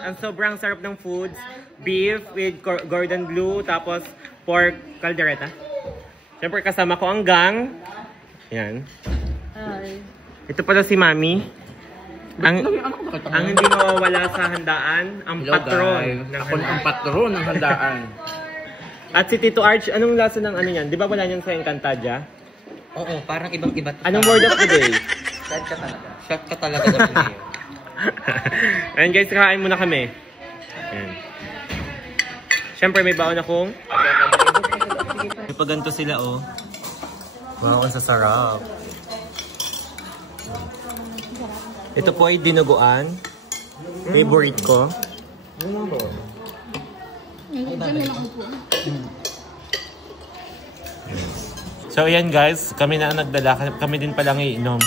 Ang sobrang sarap ng foods. Beef with Gordon Blue, tapos pork caldereta. Siyempre kasama ko ang gang. Yan. Hi. Ito pala si Mami. Ang hindi mawawala sa handaan, ang patron. Ako ang patron ng handaan. At si Tito Arch, anong lasa ng ano yan? Di ba wala niyan sa Encantadia? Oo, parang ibang-iba. Anong word of the day? Shot ka talaga. Shot ka talaga naman ngayon. Ayan guys, kakain muna kami. Ayan. Siyempre may baon akong may paganto sila oh. Wow, ang sasarap. Ito po ay dinuguan. Favorite ko. So ayan guys, kami na ang nagdala. Kami din palang iinom.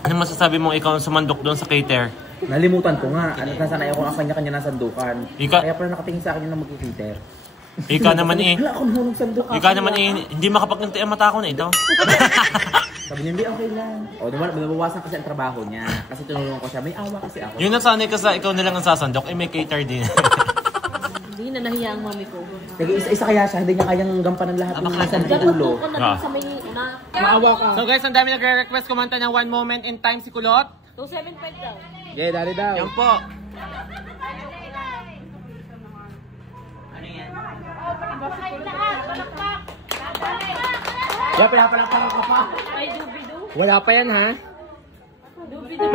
Ano masasabi mong ikaw ang sumandok doon sa cater? Nalimutan ko nga. Nasanay ako ang kanya-kanya na sandukan. Kaya pala nakatingin sa akin yung mag-cater. Ikaw naman eh. Wala akong hulong sandukan. Ikaw naman eh. Hindi makapagkantay ang mata ko na ito. Sabi niya, hindi okay lang. O, nabawasan kasi ang trabaho niya. Kasi tinulungan ko siya. May awa kasi ako. Yung nasanay ka sa ikaw na lang ang sasandok, eh may cater din. Hindi na nahiya ang mami ko. Sige, isa-isa kaya siya. Hindi niya kayang gampanan lahat ng nasa ulo. Ko na sa may una. Maawa ka. So guys, ang dami nagre-request kumanta ng One Moment in Time si Kulot. 275 daw. Yeah, dali daw. Yan po. Yeah, pinapalakpakan ka pa. Ay, dubido. Wala pa yan, ha? Dubido.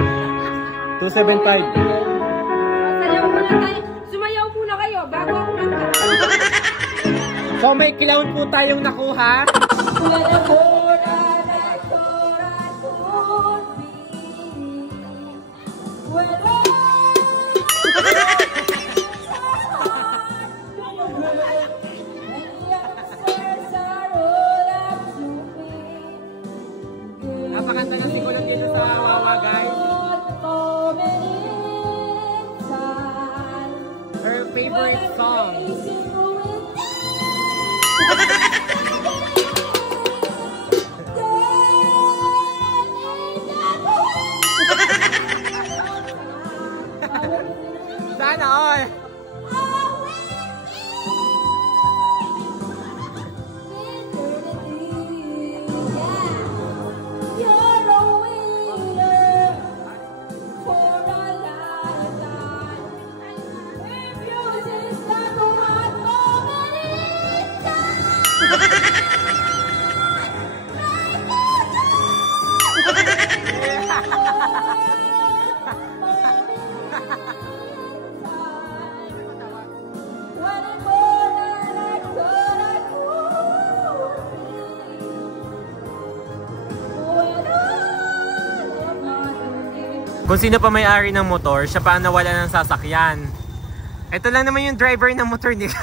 275. Sayaw muna tayo. Sumayaw muna kayo bago ako kanta. So, may kilawin po tayong nakuha. Napakanta ng Sigulong dito sa Wawa, guys. Her favorite song. Sana all. Kung sino pa may-ari ng motor, siya pa ang nawala ng sasakyan. Ito lang naman yung driver ng motor nila.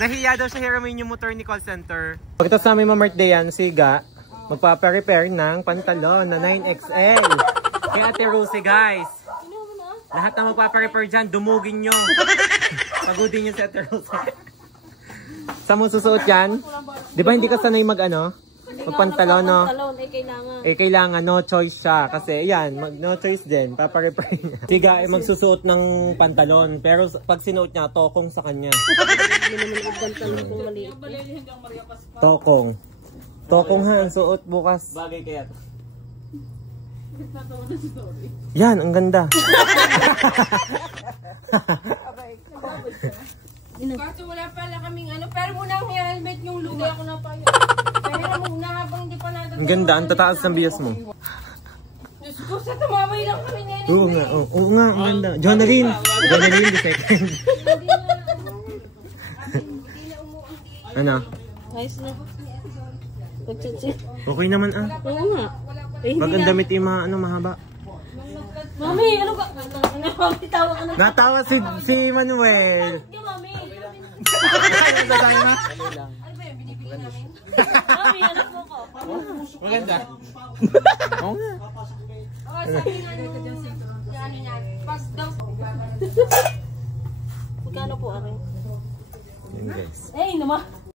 Nahiya daw siya hiramin yung motor ni call center. Pagkatapos sa aming ma-birthday yan, si Ga, magpapa-repair ng pantalon na 9XL. Kay Ate Rosie, guys. Lahat na magpapa-repair dyan, dumugin nyo. Pagudin nyo si Ate Rosie. Saan mo susuot yan? Di ba hindi ka sanay magpantalon, no? Kailangan, no choice siya. Kasi, yan, no choice din. Papa-repair niya. Siga, magsusuot ng pantalon. Pero pag sinuot niya, tokong sa kanya. Tokong. Tokong ha, ang suot bukas. Bagay kaya to. Yan, ang ganda. Kaso wala pala kaming pero muna ang helmet yung lugar ko na pa yun. Pero muna habang hindi pa natin. Ang ganda, ang tataas ng bias mo. Diyos ko, sa tumamay lang kami nene. Oo nga, ang ganda. Jonaline, the second. Ano? Ayos na. Okay naman ah. Oo nga. Pag ang damit yung mahaba. Mami, ano ba? Mami, tawa ka na. Natawa si Manuel. Mami. Ano ba tayo na? Mami, anak mo ko. Maganda. Oo nga. Sabi nga nyo, pas daw. Magkano po akin? Yan guys. Eh, naman.